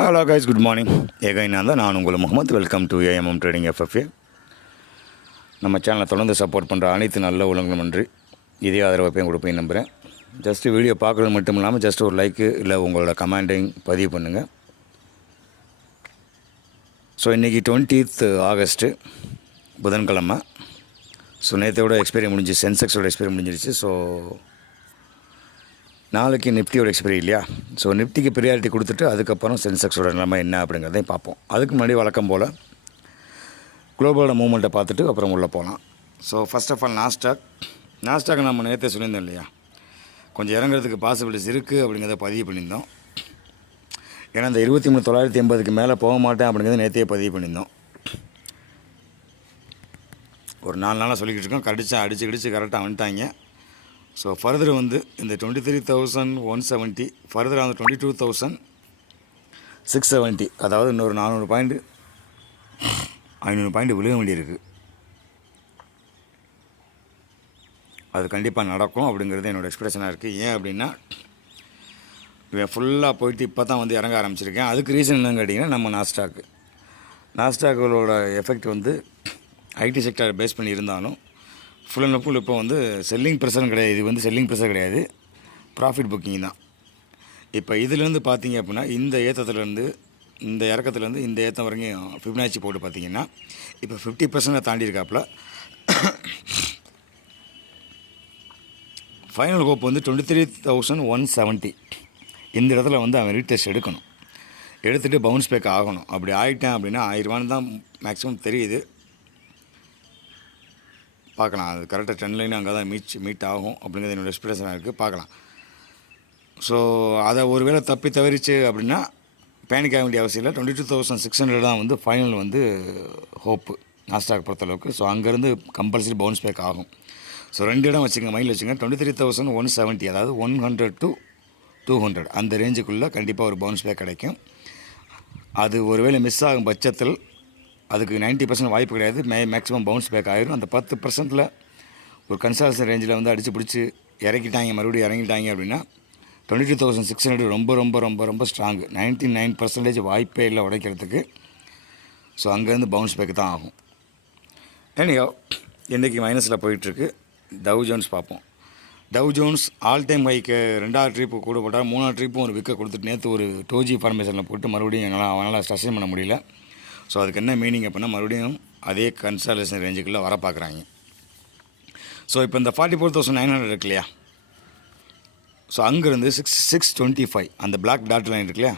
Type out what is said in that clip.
Hello guys good morning ஏகைனா தான். நான் உங்கள் Mohammed. Welcome to AMM trading FFA நம்ம சேனலை தொடர்ந்து சப்போர்ட் பண்ணுற அனைத்து நல்ல உலகங்களும் நன்றி. இதே ஆதரவு கொடுப்பேன் நம்புகிறேன் ஜஸ்ட்டு வீடியோ பார்க்குறது மட்டும் இல்லாமல் ஜஸ்ட் ஒரு லைக்கு இல்லை உங்களோட கமெண்டிங் பதிவு பண்ணுங்கள் ஸோ இன்றைக்கி டுவெண்ட்டீத் ஆகஸ்ட்டு புதன்கிழமை. ஸோ நேற்றோட எக்ஸ்பீரியன் முடிஞ்சு சென்செக்ஸோட எக்ஸ்பீரியன் முடிஞ்சிருச்சு. ஸோ நாளைக்கு நிஃப்டியோட எக்ஸ்பைரி இல்லையா? ஸோ நிஃப்டிக்கு ப்ரியாரிட்டி கொடுத்துட்டு அதுக்கப்புறம் சென்செக்ஸோட நிலைமை என்ன அப்படிங்கிறதையும் பார்ப்போம். அதுக்கு முன்னாடி வழக்கம் போல் குளோபலோட மூமெண்ட்டை பார்த்துட்டு அப்புறம் உள்ளே போகலாம் so first of all Nasdaq Nasdaq நம்ம நேற்றே சொல்லியிருந்தோம் இல்லையா? கொஞ்சம் இறங்குறதுக்கு பாசிபிலிட்டிஸ் இருக்குது அப்படிங்கிறத பதிவு பண்ணியிருந்தோம். ஏன்னா இந்த இருபத்தி மூணு தொள்ளாயிரத்தி எண்பதுக்கு மேலே போக மாட்டேன் அப்படிங்கிறத நேற்றையே பதிவு பண்ணியிருந்தோம். ஒரு நாலு நாளாக சொல்லிக்கிட்டு இருக்கோம். கடிச்சா அடிச்சு கடிச்சு கரெக்டாக வந்துட்டாங்க. ஸோ ஃபர்தர் வந்து இந்த twenty three thousand one seventy further அந்த twenty two thousand six seventy அதாவது இன்னொரு நானூறு பாயிண்ட் ஐநூறு பாயிண்ட் விழுக வேண்டியிருக்கு. அது கண்டிப்பாக நடக்கும் அப்படிங்கிறது என்னோடய எக்ஸ்பிரஷனாக இருக்குது ஏன் அப்படின்னா இவன் ஃபுல்லாக போயிட்டு இப்போ தான் வந்து இறங்க ஆரம்பிச்சிருக்கேன். அதுக்கு ரீசன் என்னன்னு கேட்டிங்கன்னா நம்ம நாஸ்டாக்கு நாஸ்டாக்களோட எஃபெக்ட் வந்து ஐடி செக்டரை பேஸ் பண்ணி இருந்தாலும் ஃபுல் அண்ட் ஃபுல் இப்போ வந்து செல்லிங் ப்ரெஷரும் கிடையாது. இது வந்து செல்லிங் ப்ரெஷர் கிடையாது. ப்ராஃபிட் புக்கிங் தான். இப்போ இதுலேருந்து பார்த்தீங்க அப்படின்னா இந்த ஏற்றத்துலேருந்து இந்த இறக்கத்துலேருந்து இந்த ஏற்றம் வரைக்கும் ஃபிப்னாச்சி போட்டு பார்த்தீங்கன்னா இப்போ ஃபிஃப்டி பர்சன்டை தாண்டி இருக்காப்புல. ஃபைனல் கோப் வந்து twenty three thousand one seventy இந்த இடத்துல வந்து அவன் ரீடெஸ்ட் எடுக்கணும். எடுத்துகிட்டு பவுன்ஸ் பேக் ஆகணும். அப்படி ஆகிட்டேன் அப்படின்னா ஆயிரரூவான்னு தான் மேக்ஸிமம் தெரியுது. பார்க்கலாம். அது கரெக்டாக டென் லைன் அங்கே தான் மீட் மீட் ஆகும் அப்படிங்கிறது என்னோடய எக்ஸ்பிரஷனாக இருக்குது பார்க்கலாம். ஸோ அதை ஒரு வேளை தப்பி தவறிச்சு அப்படின்னா பேனிக் ஆக வேண்டிய அவசியம் இல்லை. Twenty two thousand six hundred தான் வந்து ஃபைனல் வந்து ஹோப்பு நாஸ்டாக் பொறுத்தளவுக்கு. ஸோ அங்கேருந்து கம்பல்சரி பவுன்ஸ் பேக் ஆகும். ஸோ ரெண்டு இடம் வச்சுங்க மைண்டில் வச்சுங்க twenty three thousand one seventy அதாவது one hundred to two hundred அந்த ரேஞ்சுக்குள்ளே கண்டிப்பாக ஒரு பவுன்ஸ் பேக் கிடைக்கும். அது ஒருவேளை மிஸ் ஆகும் பட்சத்தில் அதுக்கு 90% பர்சன்ட் வாய்ப்பு கிடையாது. மே மேக்ஸிமம் பவுன்ஸ் பேக் ஆயிரும். அந்த பத்து பர்சன்ட்டில் ஒரு கன்சால்சன் ரேஞ்சில் வந்து அடித்து பிடிச்சி இறக்கிட்டாங்க மறுபடியும் இறங்கிட்டாங்க அப்படின்னா twenty two thousand six hundred ரொம்ப ரொம்ப ரொம்ப ரொம்ப ஸ்ட்ராங் நைன்ட்டி நைன் பர்சன்டேஜ் வாய்ப்பே இல்லை உடைக்கிறதுக்கு. ஸோ அங்கேருந்து பவுன்ஸ் பேக் தான் ஆகும். ஏனியோ இன்றைக்கி மைனஸில் போயிட்டுருக்கு. டவு ஜோன்ஸ் பார்ப்போம். டவு ஜோன்ஸ் ஆல் டைம் ஹைக்கு ரெண்டாவது ட்ரிப்பு கூட போட்டால் மூணாவது ட்ரிப்பும் ஒரு விக்கை கொடுத்துட்டு நேற்று ஒரு டோஜி ஃபார்மேஷனில் போட்டு மறுபடியும் என்னால் அவனால் ஸ்டஷன் பண்ண முடியல. ஸோ அதுக்கு என்ன மீனிங் அப்படின்னா மறுபடியும் அதே கன்சல்டேஷன் ரேஞ்சுக்குள்ளே வர பார்க்குறாங்க. ஸோ இப்போ இந்த forty four thousand nine hundred இருக்கு இல்லையா? ஸோ அங்கேருந்து சிக்ஸ் சிக்ஸ் டுவெண்ட்டி ஃபைவ் அந்த பிளாக் டாட் லைன் இருக்கு இல்லையா?